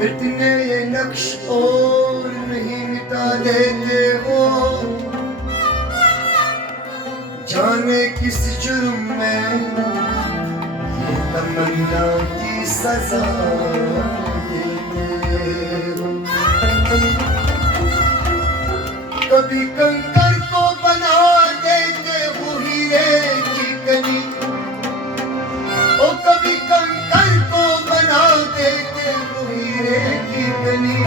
मिटने ये नक्श और नहीं मिटा देते हो, जाने किस जुर्म में ये तमन्ना की सजा देते हो। कभी कंकर को बना देते हो हीरे की कनी, ओ कभी कंकर को बना देते हो हीरे की कनी,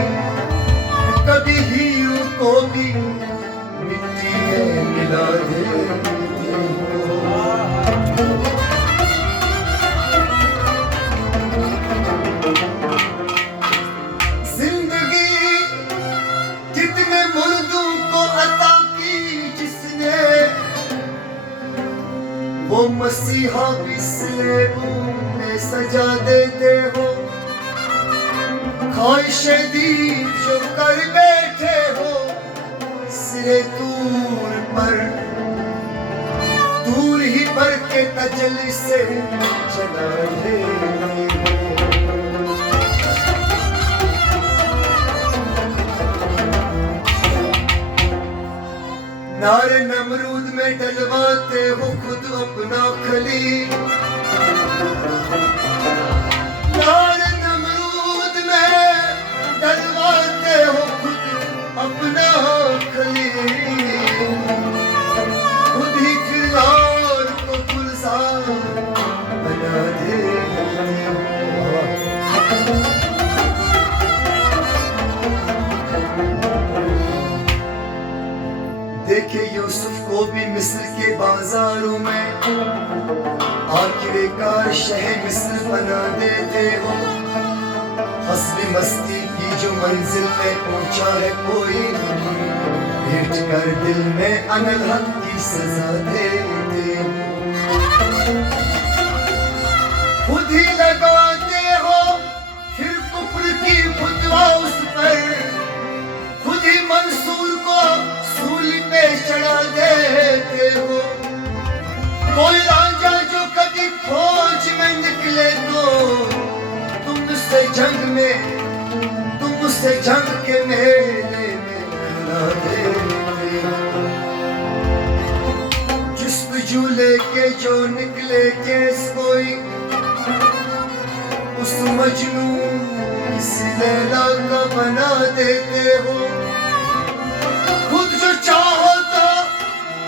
कभी हीरो को भी मिट्टी में मिला देते हो। जिंदगी कितने मुर्दों को अता की जिसने, वो मसीहा भी स्लेबों में सजा देते हो। ख्वाहिशे दीन जो कर बैठे हो, सिरे दूर ही पर के तजल्ली से चला देते हो। नारे नमरूद में डलवाते हो खुद अपना खली, नारे नमरूद में डलवाते हो खुद अपना खली, खुद ही फिरौन को गुलजार बना देते हो। देखे यूसुफ को भी मिस्र के बाजारों में, आखिरकार शहर मिस्र बना देते हो। हस्बी मस्ती की जो मंजिल में पहुंचा है कोई, भेंट कर दिल में अनलहक की सजा देते हो। खुद ही लगाते हो फिर कुफ्र की फतवा उस पर, खुद ही मंसूर को सूली पे चढ़ा देते हो। कोई राजा जो कभी फौज में निकले तो तुमसे जंग के मेले में मिला देते हो। जुस्तजू लेके जो निकले केस कोई, उस मजनू किसी लैला का बना देते हो। खुद जो चाहो तो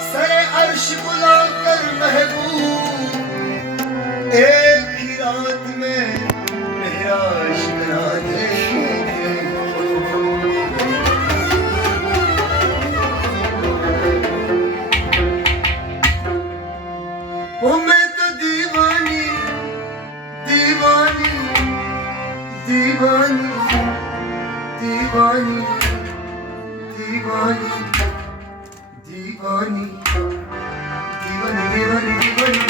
सरे अर्श बुलाकर महबूब एक ही रात में मेराज करा देते हो। ओ मैं तो दीवानी दीवानी दीवानी दीवानी दीवानी दीवानी दीवानी दीवानी दीवानी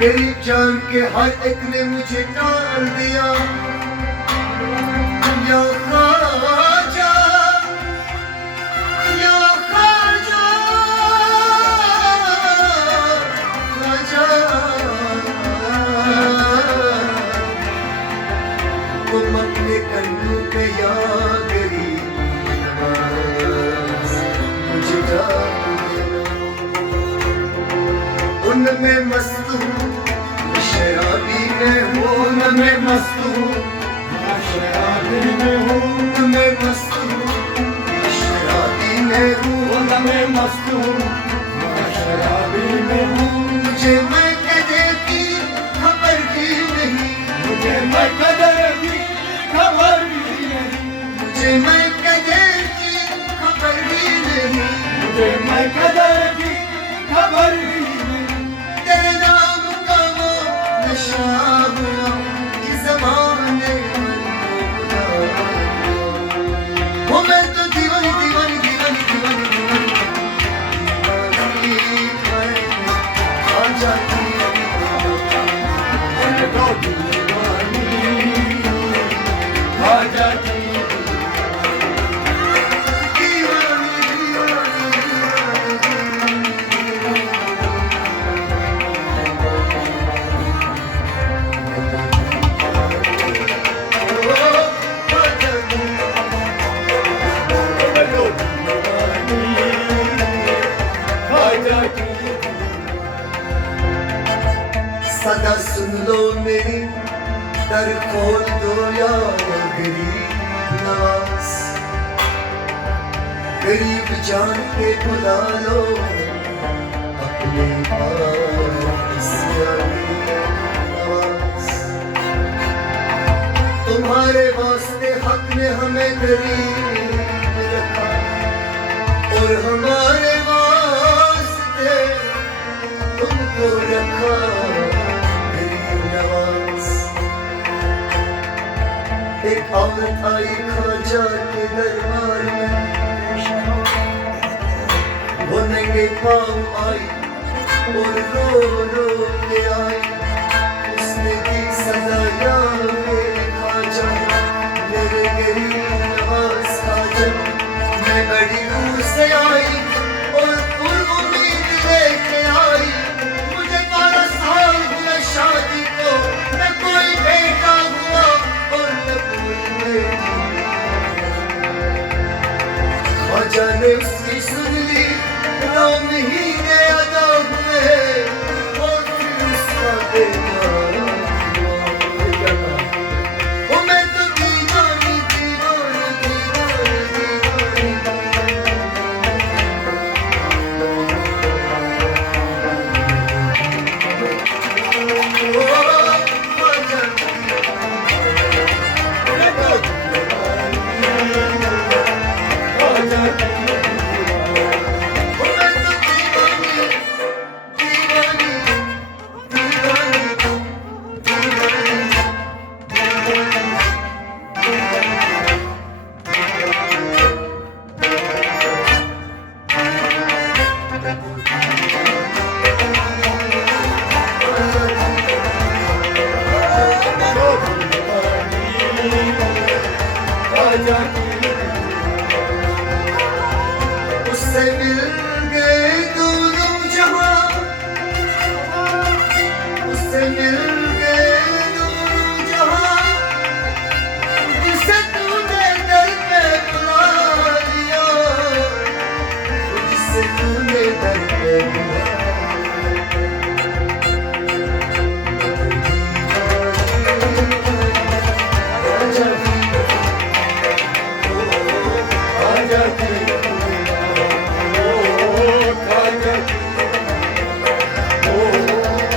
तेरी जान के हर एक ने मुझे टाल दिया। या ख्वाजा, या ख्वाजा, ख्वाजा, तुम अपने कन्नों पे या गरीब मुझे डाल देना। उनमें मस्त हूँ शराबी में हूँ, उनमें मस्त हूँ ख्वाजा की सदा सुन लो मेरी दर खोल दो या गरीब नवाज गरीब जान के बुला लो अपने पास नवाज तुम्हारे वास्ते हक ने हमें गरीब रखा और हमारे वास्ते तुमको रखा एक औरत आई ख्वाजा के दरबार में वो नंगे पाँव आई और रो रो के आई उसने दी सजा या मेरे ख्वाजा मेरे गरीब नवाज ख्वाजा मैं बड़ी दूर से आई और पूर्व उम्मीद लेके आई मुझे 12 साल हुए शादी को न कोई बेटा हुआ और न ख्वाजा ने उसकी सुन ली 9 महीने अदा हुए और फिर उसका बेटा वो मैं तो दीवानी दीवानी दीवानी दीवानी ख्वाजा उससे मिल गए दोनों जहां उससे मिल गए दोनों जहां जिसे तूने दर पे बुला लिया जिसे तूने दर पे बुला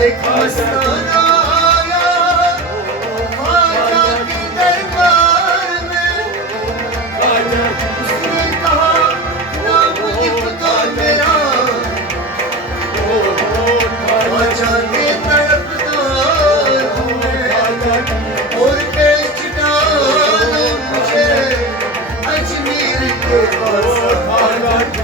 एक मस्ताना आया ख्वाजा के दरबार में उसने कहा नाम लिख दो मेरा ख्वाजा के तरफदार हूँ मैं और बेच डालो मुझे अजमेर के पास